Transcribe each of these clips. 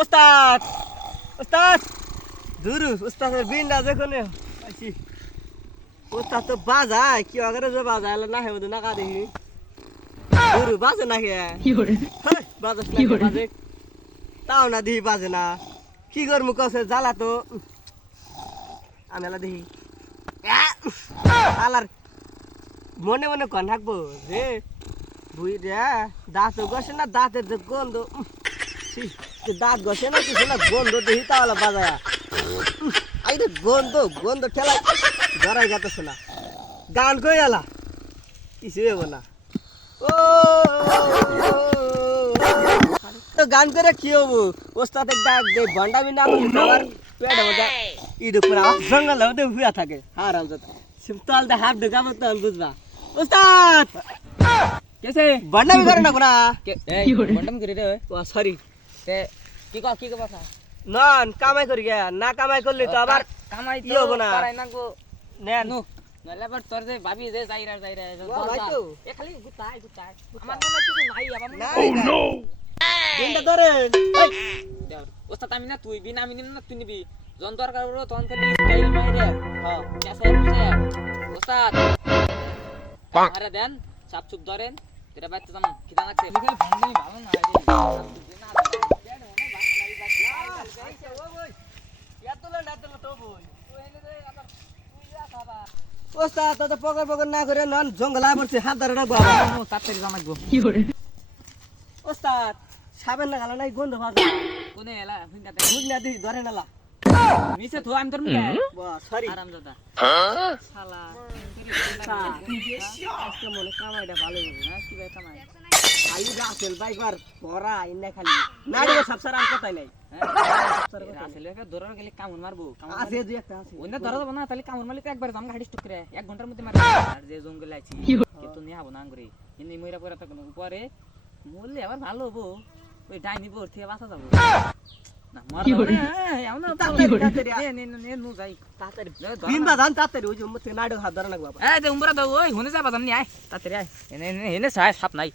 ওস্তাদ ওস্তাদ দুরু ওস্তাদের বিন্ডা যেখানে আইছি ওস্তাদ তো বাজায় কি আগে যে বাজায় না হে ওদের না কা দেখি দুরু বাজে না কে কি করে বাজাস না বাজে তাও না দিই বাজে না কি করমু কসে জ্বালা তো আমি এলা দেখি আলার মনে মনে কন থাকবো যে বুই রে দাঁত গসে না দাঁতের যে গন্ধ দাঁত গসে না কিছু না গন্ধ দেখি তাহলে বাজায়া আই রে গন্ধ গন্ধ ঠেলা ধরাই যাতেছে না গান কই এলা কিছু হবো না ও তো গান করে কি হবো ওস্তাদ এক ডাক দে ভন্ডামি না বলি তোমার পেট মজা ইদ পুরা জঙ্গল হতে হুয়া থাকে হারাম যত সিমতাল দে হাত ঢুকাবো তো বুঝবা ওস্তাদ कैसे ভন্ডামি করে না কোনা बंडम करे रे ও সরি ते की के बात নন কামাই করি গে না কামাই করলে তো আবার কামাই কি হবো না পারাই না গো নেন নো নলে বাট তোর যে ভাবি যে যাই রে ভাই তো এ খালি গুতাই আমার মনে কিছু নাই আবার নাই নো দিনটা ধরে ওস্তাদ আমি না তুই বিনা আমি না তুই নিবি জন দরকার হলো তখন খালি স্টাইল মাইরে হ্যাঁ কেসে বুঝে ওস্তাদ আরে দেন সাপ চুপ ধরেন তেরা বাইতে যাম কিটা লাগছে খালি ভাঙনি ভালো না ওস্তাদ তো পকর পকর না করে নন জঙ্গল আয় পড়ছে হাত ধরে রাখবো তাড়াতাড়ি জামাইবো কি করে ওস্তাদ সাবেন না গালা নাই গন্ধ ভাজা কোনে এলা হুইনাতে বুঝ না দিই ধরে নালা নিচে তো আমি তোর মুখে সরি আরাম দাদা শালা আজকে মনে কামাইটা ভালো হবে হ্যাঁ কি ভাই কামাই খালি রাসেল বাইবার পড়া ইন্না খালি নাড়িয়ে সব সারা আর কথাই নাই আসলে দৌড়ার গেলে কামড় মারবো আছে দুই একটা আছে ওইনা ধরা যাবো না তাহলে কামড় মারলে তো একবার জাম গাড়ি স্টক করে 1 ঘন্টার মধ্যে মারবে আর যে জঙ্গলে আইছি কিন্তু নিয়ে হবো না করে এমনি মইরা পড়া থাকো উপরে মরলে আবার ভালো হবো ওই ডাইনি বোর থেকে বাঁচা যাবো না মারবে এমন তাড়াতাড়ি নে নু যাই তাড়াতাড়ি বিন বাজান তাড়াতাড়ি ওই যে মতে নাড়ো হাত ধরে রাখবো এই যে উমরা দাও ওই হুনে যাবা জামনি আয় তাড়াতাড়ি আয় এনে এনে সাপ নাই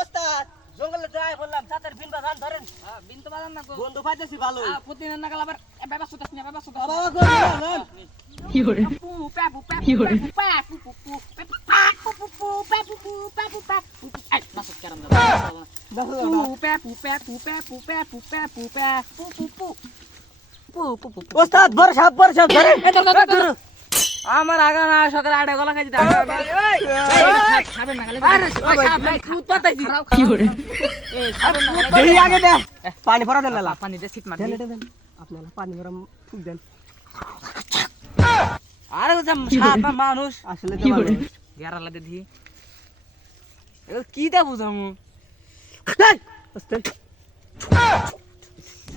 ওস্তাদ জঙ্গলে যাই বললাম তাড়াতাড়ি বিন বাজান ধরেন হ্যাঁ বিন তো বাজান না গো বন্ধু পাইতেছি ভালো প্রতিদিন না গেল আবার বাবা সুতাস না বাবা সুতাস বাবা কই না কি করে কি করে ওস্তাদ বর্ষা ধরে আমার আগা না সকালে 8 গলা খাইছি খাবেন না কি করে দেই আগে দে পানি ভরা দেন লালা পানি দে সিট মার দেন আপনারা পানি ভরা ফুক দেন আরে ওই সাপ মানুষ আসলে কি করে গেরালা দে দি কি দা বুঝামু ওস্তাদ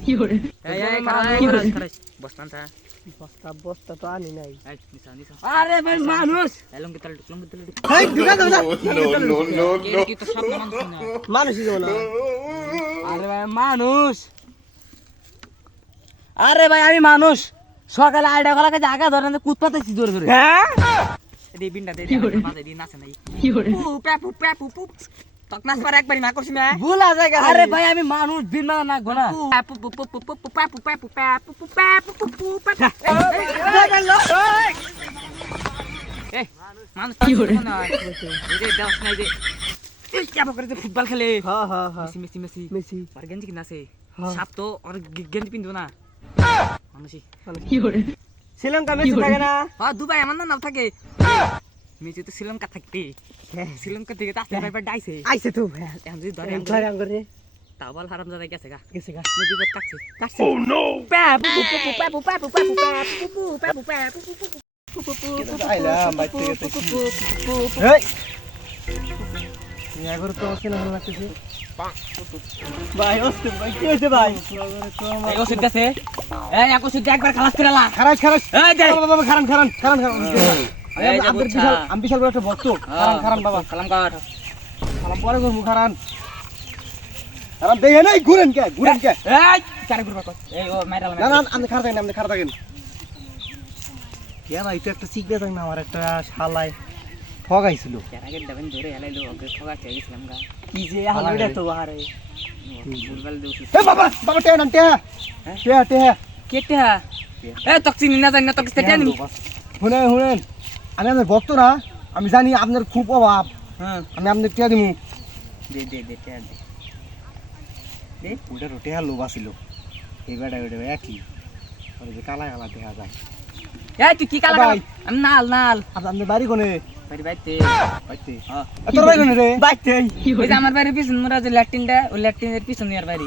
কি করে এই এই খারাই বসতান তা বস্তা তো আনি নাই এই নিসা নিসা আরে ভাই মানুষ এলং কি তাল হেই ঢুকা দাও না কে কি তো সাপ না মানুষ না মানুষই যাও না আরে ভাই মানুষ আরে ভাই আমি মানুষ সকালে 8 গলা কাছে আগা ধরে না কুত পাতাছি জোরে জোরে হ্যাঁ এই বিন্ডা দে বাজে দি নাচে নাই কি করে পু তক নাচ পারে একবারই না করছি না ভুলা জায়গা আরে ভাই আমি মানুষ বিন না না গোনা এই মানুষ কি করে? এই যে দাস নাই যে এই কি আবার করে যে ফুটবল খেলে হ্যাঁ হ্যাঁ হ্যাঁ মেসি মেসি মেসি আর গেঞ্জি কিনা আছে হ্যাঁ। সাপ তো আর গেঞ্জি পিনবো না মানুষই কি করে শ্রীলঙ্কা মেসি থাকে না হ্যাঁ দুবাই আমার নাম থাকে মেসি তো শ্রীলঙ্কা থাকতে শ্রীলঙ্কা থেকে তো আসতে পারবে ডাইছে আইছে তো এখন যদি ধরে ধরে আঙ্গুরে তাও বল হারাম জায়গায় গেছে গা গেছে গা নদী বেদ কাটছে কাটছে ও নো আইলাম বাইতে গেছে এই এগর তো ওখানে ভালো লাগতেছে ভাই ওস্তে ভাই কি হইছে ভাই এই ওষুধ গেছে এই এক ওষুধ একবার খালাস করে লা খারাজ খারাজ এই দে বাবা খারান খারান খারান খারান এই যে বুঝছা আমি বিশাল বড় একটা ভক্ত খারান খারান বাবা সালাম কাট খারান পরে করবো খারান খারান দেখে নাই ঘুরেন কে এই চার গ্রুপ কর এই ও মাইরা না না আপনি খারাপ থাকেন আপনি খারাপ থাকেন কে ভাই তো একটা শিখবে থাক না আমার একটা শালায় ঠগাইছিল কেন আগে দেবেন ধরে হেলাইলো ওকে ঠগা চাইছিলাম গা কি যে হালাইটা তো আরে ফুটবল দে ওষুধ এ বাবা বাবা টে নাম টে টে কেটে এ তক চিনি না জানি না তক স্টেটে নি শুনেন শুনেন আমি আপনার ভক্ত না আমি জানি আপনার খুব অভাব হ্যাঁ আমি আপনার টিয়া দিমু দে দে দে টিয়া দে ওটা রোটে আর লোভ আসিল এই বেটা বেটা একই ওই যে কালা কালা দেখা যায় এই তুই কি কালা ভাই। আমি নাল নাল আপনার বাড়ি কোনে বাড়ি বাইতে বাইতে হ্যাঁ তোর বাড়ি কোনে রে বাইতে ওই যে আমার বাড়ির পিছন মোরা যে ল্যাট্রিনটা ওই ল্যাট্রিনের পিছনে আর বাড়ি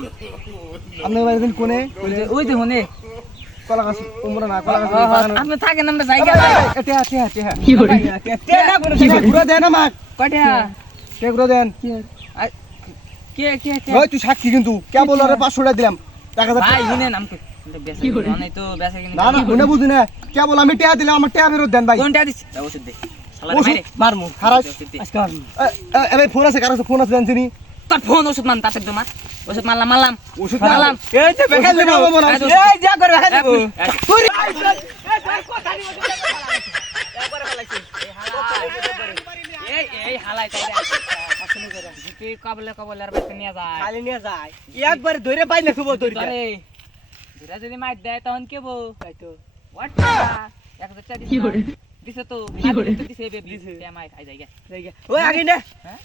আপনার বাড়ি কোন কোনে ওই যে হনে কলা গাছ উমরা না কলা গাছ আপনি থাকেন আমরা জায়গা টিয়া টিয়া টিয়া কি hore তে না কোনো টিয়া ঘুরে দেন আমাক কয়টা টিয়া ঘুরে দেন কে কে কে ওই তুই সাক্ষী কিন্তু কে বললো রে 500 টাকা দিলাম টাকা দে ভাই শুনেন আমাকে বেসা নাই তো বেসা কিনে না না শুনে বুঝি না কে বল আমি টিয়া দিলাম আমার টিয়া ফেরত দেন ভাই কোনটা দিছ ওষুধ দে শালা ওষুধ মাইরে মারমু খারাপ ওষুধ দে আজকে মারমু এ ভাই ফোন আছে কারো ফোন আছে জানছিনি তোর ফোন ওষুধ মান তাতে দমা ওষুধ মারলাম ওষুধ মারলাম এই যে বেকার ওষুধ দেবো খাবো না। এই যা করে বেকার দেবো তুই এই এই হালাই তাই জিপি কবলে কবলে আর বাইতে নিয়ে যায় খালি নিয়ে যায় একবার ধরে পাই না খুব ধরে আরে ধীরে যদি মাইর দেয় তখন কে বউ তাই তো হোয়াট এক হাজার টাকা কি hore দিছে তো কি করে? দিছে বেবি দিছে আমায় খাই যায় জায়গা ওই আগে না হ্যাঁ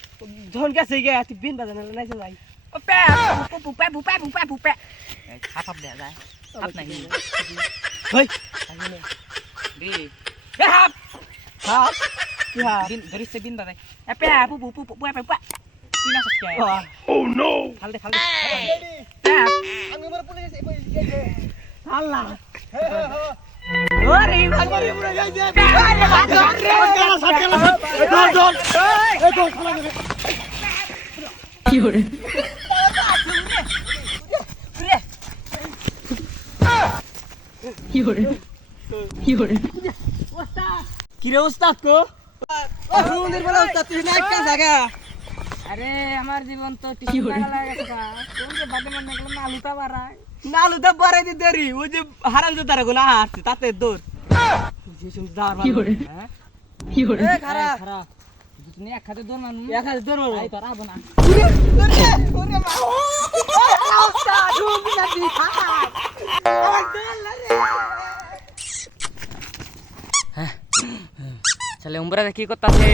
ধন গেছে গে তুই বিন বাজানো নাই যাই ও পে পুপে পুপে পুপে পুপে হাফ দেয়া যায় হাফ নাই ওই দি এ হাফ হ্যাঁ কি হ্যাঁ বিন ধরিছে বিন বাজায় এ পে পুপু পুপু পুপে পুপে কি না সস্কে খালদে খালদে পে আমি মরে পুলিশ আল্লাহ হ্যাঁ ওরে ভাগরে পুরো যাইছে আরে ভাগরে কি hore কি hore কি hore কি রে ওস্তাদ কো ও সুন্দর বলা ওস্তাদ তুই না একটা জায়গা আরে আমার জীবন তো কি টিস্যু হলো? লাগা লাগে গেছে কোন যে বাদে মনে করলাম আলুটা বাড়ায় নালু তো বাড়াই দি দেরি ওই যে হারাম যে তারা গোনা হাঁটছে তাতে দৌড় যে সুন্দর দাঁড় কি hore হ্যাঁ কি hore এ খারাপ খারাপ তুমি এক হাতে দৌড় মানু এক হাতে দৌড় মারো আই তোর আবো না ওরে মা ও ওস্তাদ তুমি না দি আমার দেল রে চলে উমরা কি করতেছে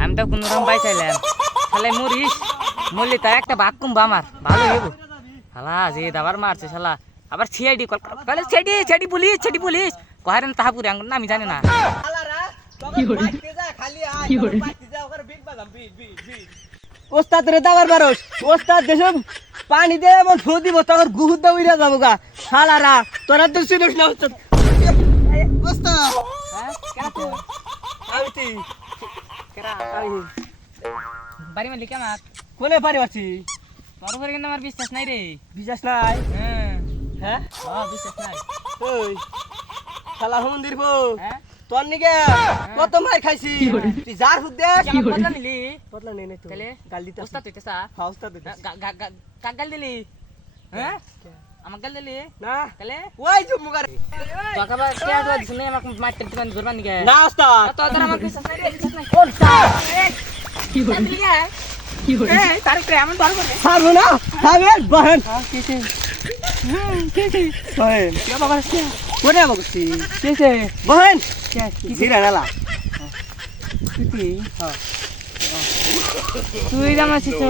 আমি তো কোন রকম পাইছিলাম তাহলে মরিস মরলি তার একটা বাক্কুম আমার ভালো হইব শালা যে দাবার মারছে শালা আবার সিআইডি কল কলে সিআইডি পুলিশ কহারেন তাহাপুরে আঙ্গুর না আমি জানি না আলারা কি hore বাইতে যা খালি আয় কি hore বাইতে যা ওখানে বিট বাজাম বিট ওস্তাদ রে দাবার বারোস ওস্তাদ দেশম পানি দে এমন ফু দিব তোর গুহুদ দা উইরা যাবো গা হালারা তোরা তো শুনিস না ওস্তাদ ওস্তাদ হ্যাঁ কেন তো আমি তুই কেরা আমি বাড়ি মালি কেমন কোনে পারি আছি তোর উপরে কিন্তু আমার বিশ্বাস নাই রে বিশ্বাস নাই হ্যাঁ হ্যাঁ বিশ্বাস নাই ওই শালা মন্দির বো হ্যাঁ তোর নিকে কত মার খাইছি কি hore তুই যার হুদ দে কেমন হলো? বদলা নিলি বদলা নেই তো তাহলে গাল দিতে ওস্তাদ তুইতেছা হ্যাঁ ওস্তাদ দিতে কাক গাল দিলি হ্যাঁ আমার গাল দিলি না তাহলে ওই যে মুগার তোকে আবার কে আটবা দিছ না আমাকে মারতে দিবেন ধরবা নিকে না ওস্তাদ তো তোর আমার বিশ্বাস নাই রে বিশ্বাস নাই ওস্তাদ কি hore কি hore এই তারিখ রে আমি ধরব রে ছাড়বো না ছাড়বে বহেন কেসে বহেন কে বাবা কে কোনে বকছি কেসে বহেন কে জিরা নালা কি তুই জামাছিস তো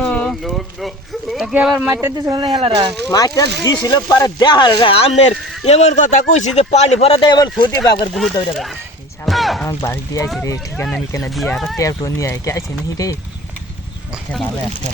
তোকে আবার মারতে দিছ না হেলারা মাস্টার দিছিল পরে দেখার আমনের এমন কথা কইছি যে পানি ভরা দেয় এমন ফুটি বাগর বহুত দৌড়া যাবে শালা আমার বাড়ি দিয়ে আইছে রে ঠিকানা নিকানা দিয়ে আবার ট্যাপ টো নিয়ে আই কে আইছে নাহি রে ভালো আছে